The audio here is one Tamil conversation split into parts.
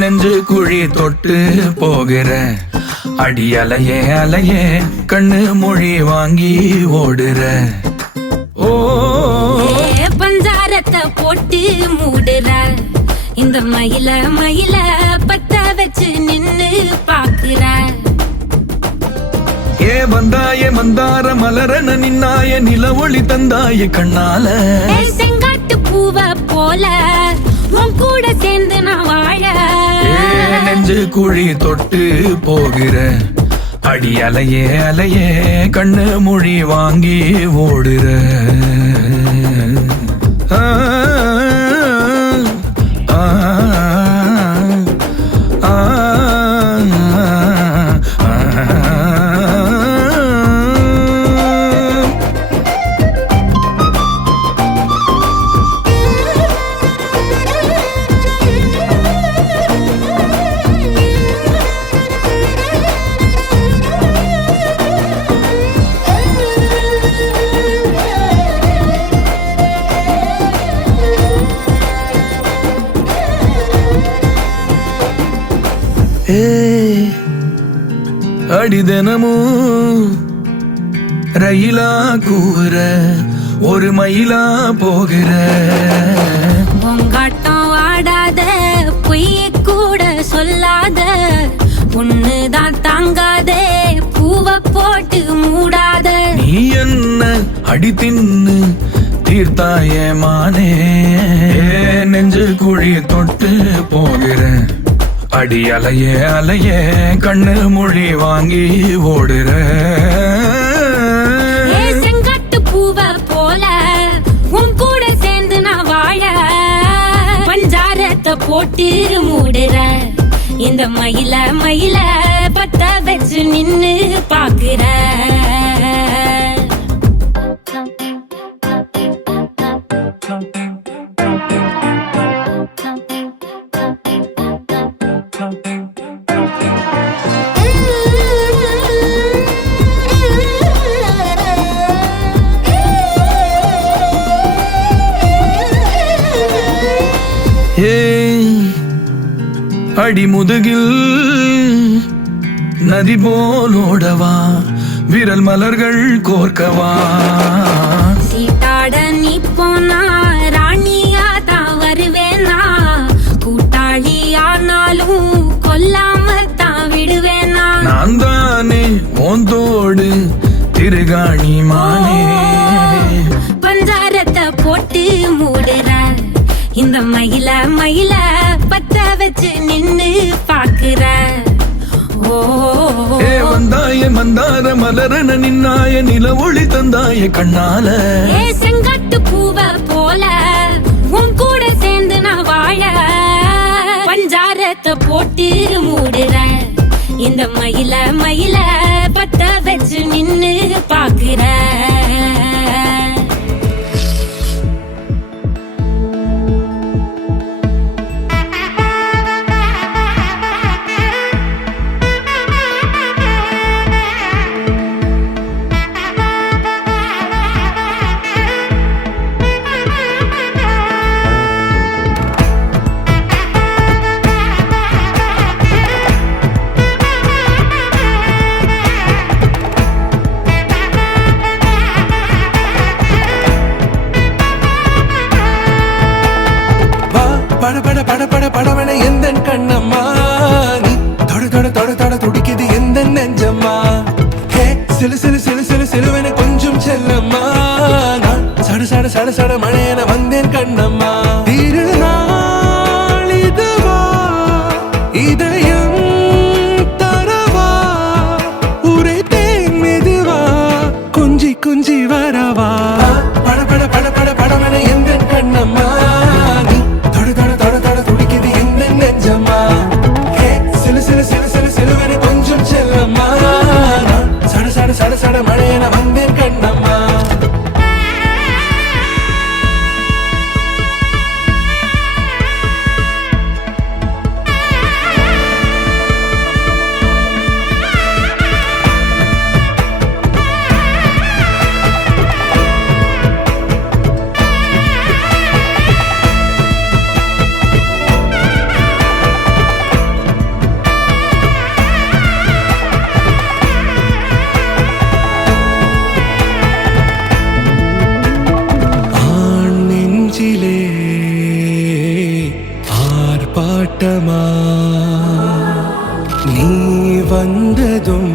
நெஞ்சு குழி தொட்டு போகிற அடி அலையே அலையே கண்ணு மொழி வாங்கி ஓடுற. ஓ பஞ்சாரத்தை போட்டு மூடுற இந்த மயில மயில பத்த வச்சு நின்னு பாக்குற. ஏ வந்தாய மந்தார மலரன நின்னாய நில ஒளி தந்தாய கண்ணால. செங்காட்டு பூவ போல உன் கூட சேர்ந்து நான் வாழ. நெஞ்சு குழி தொட்டு போகிற அடி அலையே அலையே கண்ணு மொழி வாங்கி ஓடுற. அடி தினமும் ரயிலா கூற ஒரு மயிலா போகிற. பொங்காட்டம் ஆடாத பொய்ய கூட சொல்லாத பொண்ணுதான் தாங்காதே பூவ போட்டு மூடாத. நீ என்ன அடி தின்னு தீர்த்தாய மானே நெஞ்சு குழி தொட்டு போகிற அடி அலையே அலையே கண்ணு மொழி வாங்கி ஓடுற. செங்கட்டு பூவ போல உன் கூட சேர்ந்து நான் வாழ. பஞ்சாரத்தை போட்டு மூடுற இந்த மயில மயில பத்த வச்சு நின்னு பாக்குற. அடி முதுகில் நதி போலோடவா விரல் மலர்கள் கோர்க்கவா. சீட்டாட நீ போனா ராணியா தான் வருவேனா. கூட்டாளி ஆனாலும் கொல்லாம தான் விடுவேனா. நான் தானே ஓந்தோடு திருகாணி மானே. பஞ்சாரத்தை போட்டு மூடுற இந்த மயில மயில பத்த வச்சு நின்னு பாக்குற. ஓ வந்தாய மந்தார மலரன நின்னாய நில ஒளி தந்தாய கண்ணால. செங்கட்டு பூவ போல உன் கூட சேர்ந்து நான் வாழ. பஞ்சாரத்தை போட்டு மூடுற இந்த மயில மயில பத்த வச்சு நின்னு பாக்குற. பட பட பட பட படவன எந்த கண்ணம்மா நீ தொட தொட தொட தொட துடிக்குது எந்த நெஞ்சம்மா. ஹே சிலு சிலு சிலு சிலு சிலுவன கொஞ்சம் செல்லம்மா. நான் சட சட சட சட மழையன வந்தேன் கண்ணம்மா. திருநாள் இதுவா இதயம் தரவா உரைத்தேன் மெதுவா கொஞ்சி கொஞ்சி வரவா. பட பட பட பட படவன எந்த கண்ணம்மா நீ தொட தொட தொட தொட துடிக்குது எந்த நெஞ்சம்மா. ஹே சிலு சிலு சிலு சிலு சிலுவன கொஞ்சம் செல்லம்மா. நான் ஆட்டமா நீ வந்ததும்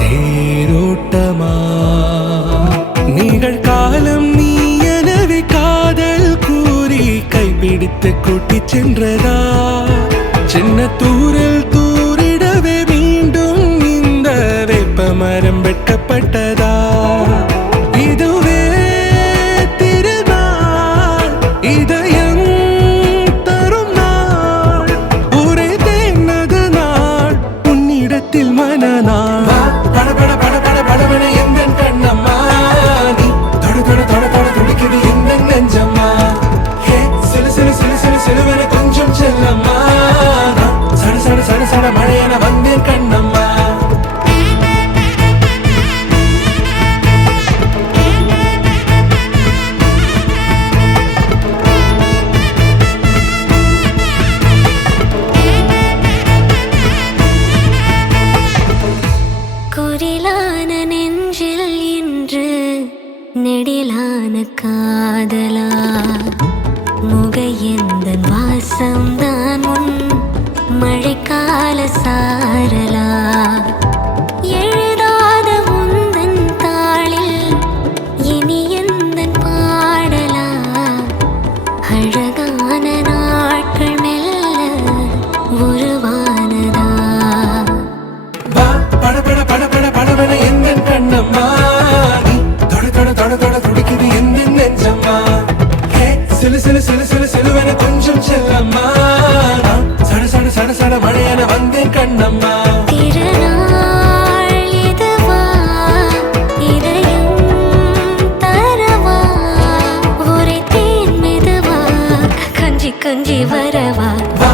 தேரோட்டமா நிகழ்காலம் நீ எனவே காதல் கூறி கைப்பிடித்து கூட்டிச் சென்றதா சின்ன தூரில் தூரிடவே மீண்டும் இந்த வேப்பமரம் வெட்டப்பட்டதா இதுவே திருநாள் இதயம் தரும் நாள் ஒரே தேனது நாள் உன்னிடத்தில் மனநாள் பட பட பட பட படவென எந்தன் கண்ணம்மா நீ தொட தொட தொட தொட துடிக்குது எந்தன் நெஞ்சம்மா ஹே சிலு சிலு சிலு சிலு சிலுவென கொஞ்சம் செல்லம்மா நான் சட சட சட சட மழையென வந்தேன் கண்ணம்மா குரிலான நெஞ்சில் இன்று நெடிலான காதலா முகையெந்தன் வாசம்தான் உன் மழைக்கால சாரலா எழுதாத உந்தன் தாளில் இனி எந்தன் பாடலா அழகான நாட்கள் மெல்ல உருவானதா வா பட பட பட பட படவென எந்தன் கண்ணம்மா நீ தொட தொட தொட தொட துடிக்குது எந்தன் நெஞ்சம்மா ஹே சிலு சிலு சிலு சிலு சிலுவென கொஞ்சம் செல்லம்மா நான் சட சட சட சட மழையென வந்தேன் கண்ணம்மா திருநாள் இதுவா இதயம் தரவா ஒரே தேன் மெதுவா கஞ்சி கஞ்சி வரவா வா